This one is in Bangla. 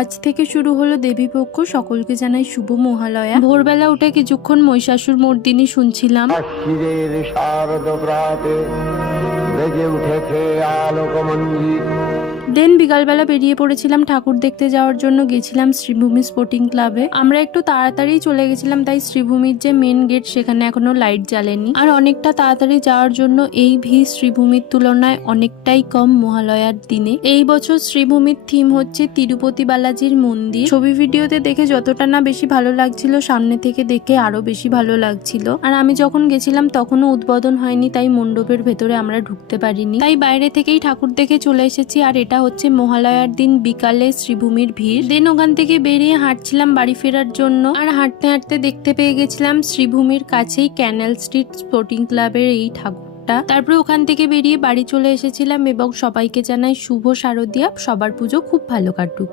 আজ থেকে শুরু হলো দেবীপক্ষ, সকলকে জানাই শুভ মহালয়া। ভোরবেলা উঠে কিছুক্ষণ মহিষাসুর মর্দিনী শুনছিলাম। বেজে উঠেছে আলোকমঞ্জিত। দেন বিকালবেলা বেরিয়ে পড়েছিলাম ঠাকুর দেখতে যাওয়ার জন্য। গেছিলাম শ্রীভূমি স্পোর্টিং ক্লাবে। আমরা একটু তাড়াতাড়ি চলে গেছিলাম, তাই শ্রীভূমির যে মেন গেট সেখানে এখনো লাইট জ্বালেনি। আর অনেকটা তাড়াতাড়ি যাওয়ার জন্য এই ভিড় শ্রীভূমির তুলনায় অনেকটাই কম মহালয়ার দিনে। এই বছর শ্রীভূমির থিম হচ্ছে তিরুপতি বালাজির মন্দির। ছবি ভিডিওতে দেখে যতটা না বেশি ভালো লাগছিল, সামনে থেকে দেখে আরো বেশি ভালো লাগছিল। আর আমি যখন গেছিলাম তখনও উদ্বোধন হয়নি, তাই মণ্ডপের ভেতরে আমরা ঢুকতে পারিনি, তাই বাইরে থেকেই ঠাকুর দেখে চলে এসেছি। আর এটা হচ্ছে মহালয়ার দিন বিকালে শ্রীভূমির ভিড়। দেন ওখান থেকে বেরিয়ে হাঁটছিলাম বাড়ি ফেরার জন্য। আর হাঁটতে হাঁটতে দেখতে পেয়ে গেছিলাম শ্রীভূমির কাছেই ক্যানেল স্ট্রিট স্পোর্টিং ক্লাবের এই ঠাকুরটা। তারপরে ওখান থেকে বেরিয়ে বাড়ি চলে এসেছিলাম এবং সবাইকে জানাই শুভ শারদিয়া, সবার পুজো খুব ভালো কাটুক।